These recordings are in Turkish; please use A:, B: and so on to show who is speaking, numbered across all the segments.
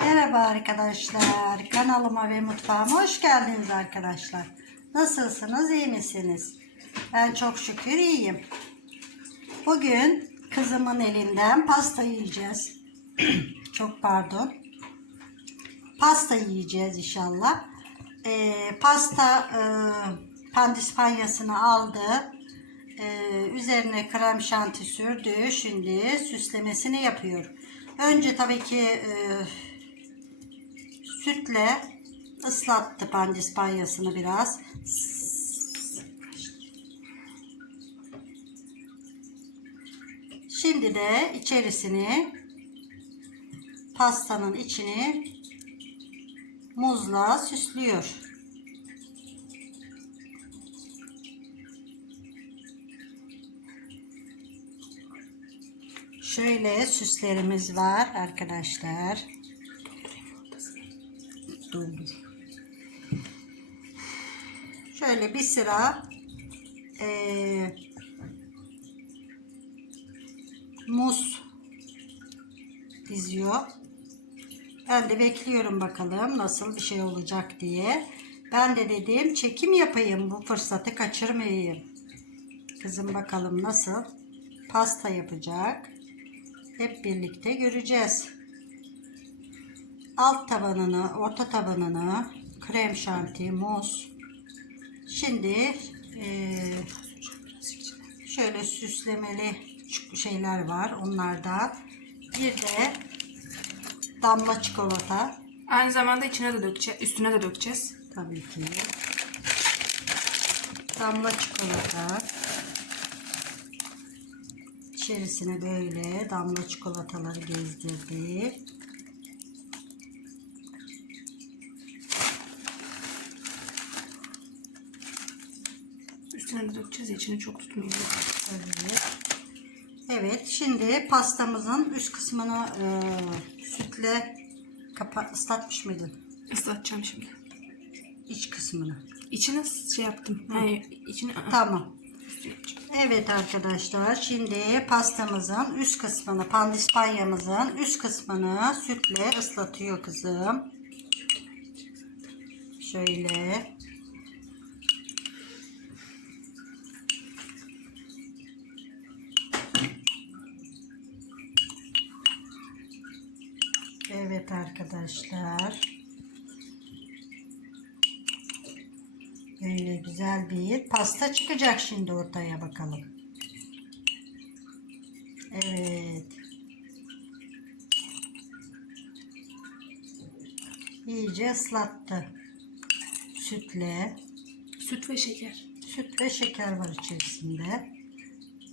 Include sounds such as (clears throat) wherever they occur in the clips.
A: Merhaba arkadaşlar. Kanalıma ve mutfağıma hoş geldiniz arkadaşlar. Nasılsınız? iyi misiniz? Ben çok şükür iyiyim. Bugün kızımın elinden pasta yiyeceğiz. (clears throat) çok pardon. Pasta yiyeceğiz inşallah. Ee, pasta e, pandispanyasını aldı. Ee, üzerine krem şanti sürdü. Şimdi süslemesini yapıyor. Önce tabii ki e, sütle ıslattı pandispanyasını biraz. Şimdi de içerisini pastanın içini muzla süslüyor. Şöyle süslerimiz var arkadaşlar. Doldur. Şöyle bir sıra eee, muz diziyor. Ben de bekliyorum bakalım nasıl bir şey olacak diye. Ben de dedim çekim yapayım bu fırsatı kaçırmayayım. Kızım bakalım nasıl pasta yapacak. Hep birlikte göreceğiz. Alt tabanını, orta tabanını krem şanti, muz. Şimdi eee, şöyle süslemeli şeyler var. Onlardan bir de damla çikolata.
B: Aynı zamanda içine de dökeceğiz, üstüne de dökeceğiz.
A: Tabii ki. Damla çikolata. İçerisine böyle damla çikolataları gezdirdi.
B: De dökeceğiz ya içine çok tutmayacak.
A: Evet. Evet, şimdi pastamızın üst kısmını e, sütle kapa ıslatmış mıydın?
B: Islatacağım şimdi.
A: İç kısmını.
B: İçine şey yaptım. Yani içine
A: Tamam.
B: üstü yapacağım.
A: Evet arkadaşlar şimdi pastamızın üst kısmını pandispanyamızın üst kısmını sütle ıslatıyor kızım. Şöyle. Evet arkadaşlar. Böyle güzel bir pasta çıkacak şimdi ortaya bakalım. Evet. İyice ıslattı. Sütle.
B: Süt ve şeker.
A: Süt ve şeker var içerisinde.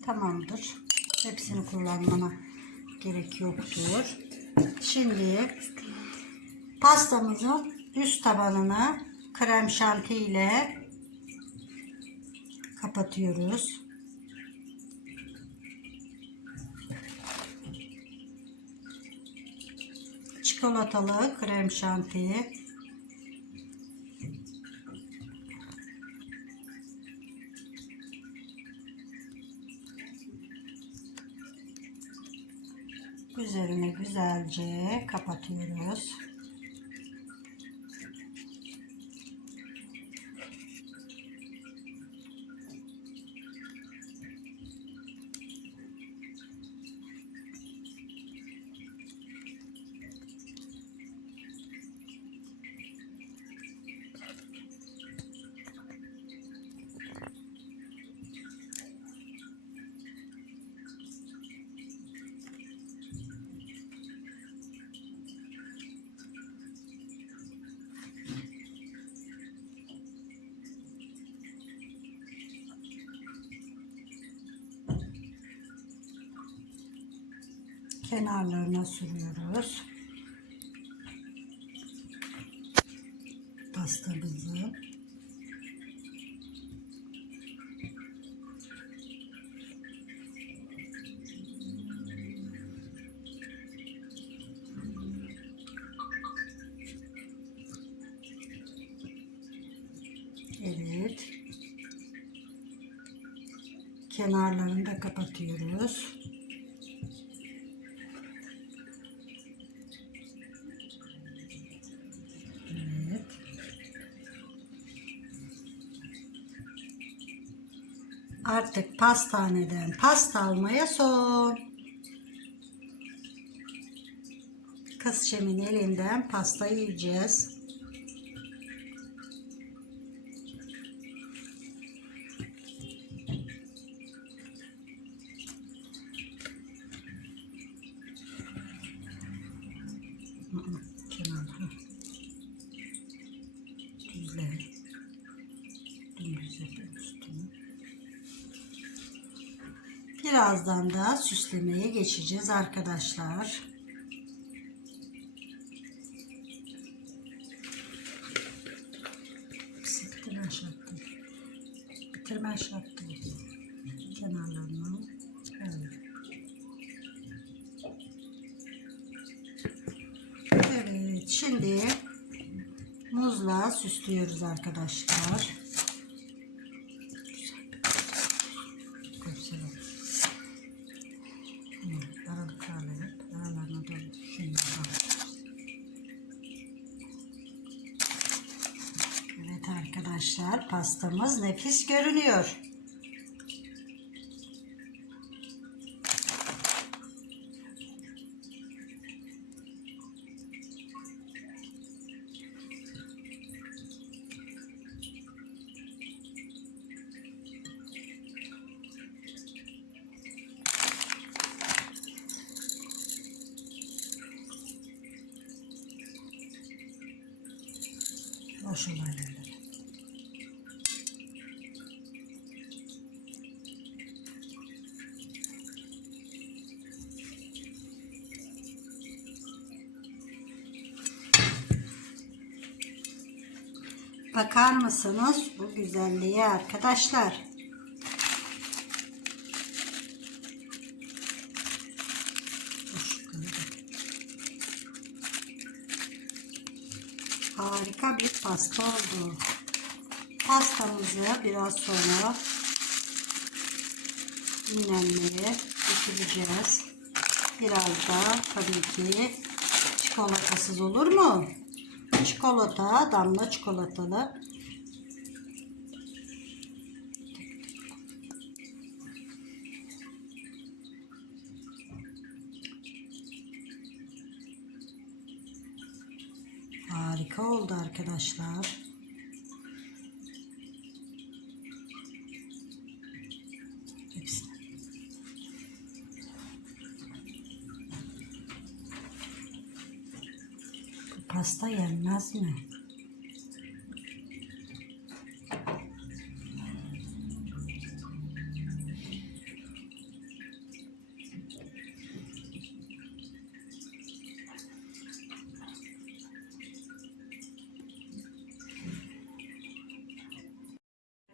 A: Tamamdır. Hepsini kullanmana gerek yoktur. Şimdi pastamızın üst tabanını krem şanti ile kapatıyoruz. Çikolatalı krem şanti. Üzerine güzelce kapatıyoruz. Kenarlarına sürüyoruz. Pastamızı. Evet. Kenarlarını da kapatıyoruz. Artık pastaneden pasta almaya son. Kız Şem'in elinden pasta yiyeceğiz. Hı hı, Kenan, hı. Düzle. Dümdüz yapayım üstünü. Birazdan da süslemeye geçeceğiz arkadaşlar. Bitirmen şart değil. Bitirmen şart değil. Kenarlarını böyle. Evet, şimdi muzla süslüyoruz arkadaşlar. Güzel oldu. Hı, Aralıklarla yap. Aralarına doğru şunu bak. Evet arkadaşlar pastamız nefis görünüyor. Boş olaylarla. Bakar mısınız bu güzelliğe arkadaşlar? Harika bir pasta oldu. Pastamızı biraz sonra dinlenmeye götüreceğiz. Biraz da tabii ki çikolatasız olur mu? Çikolata, damla çikolatalı. Harika oldu arkadaşlar. Hepsini. Pasta yenmez mi?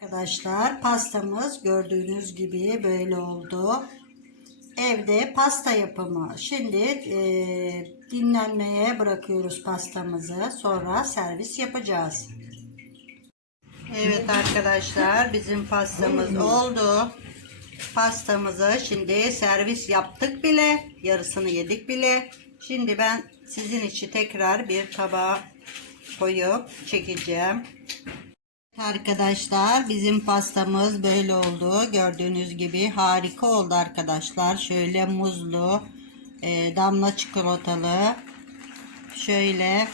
A: Arkadaşlar pastamız gördüğünüz gibi böyle oldu. Evde pasta yapımı. Şimdi eee, dinlenmeye bırakıyoruz pastamızı. Sonra servis yapacağız. Evet arkadaşlar bizim pastamız oldu. Pastamızı şimdi servis yaptık bile. Yarısını yedik bile. Şimdi ben sizin için tekrar bir tabağa koyup çekeceğim. Arkadaşlar bizim pastamız böyle oldu. Gördüğünüz gibi harika oldu arkadaşlar. Şöyle muzlu, e, damla çikolatalı. Şöyle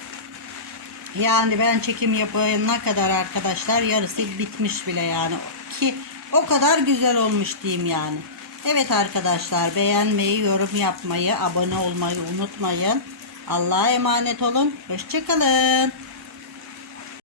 A: yani ben çekim yapana kadar arkadaşlar yarısı bitmiş bile yani. Ki o kadar güzel olmuş diyeyim yani. Evet arkadaşlar beğenmeyi, yorum yapmayı, abone olmayı unutmayın. Allah'a emanet olun. Hoşçakalın.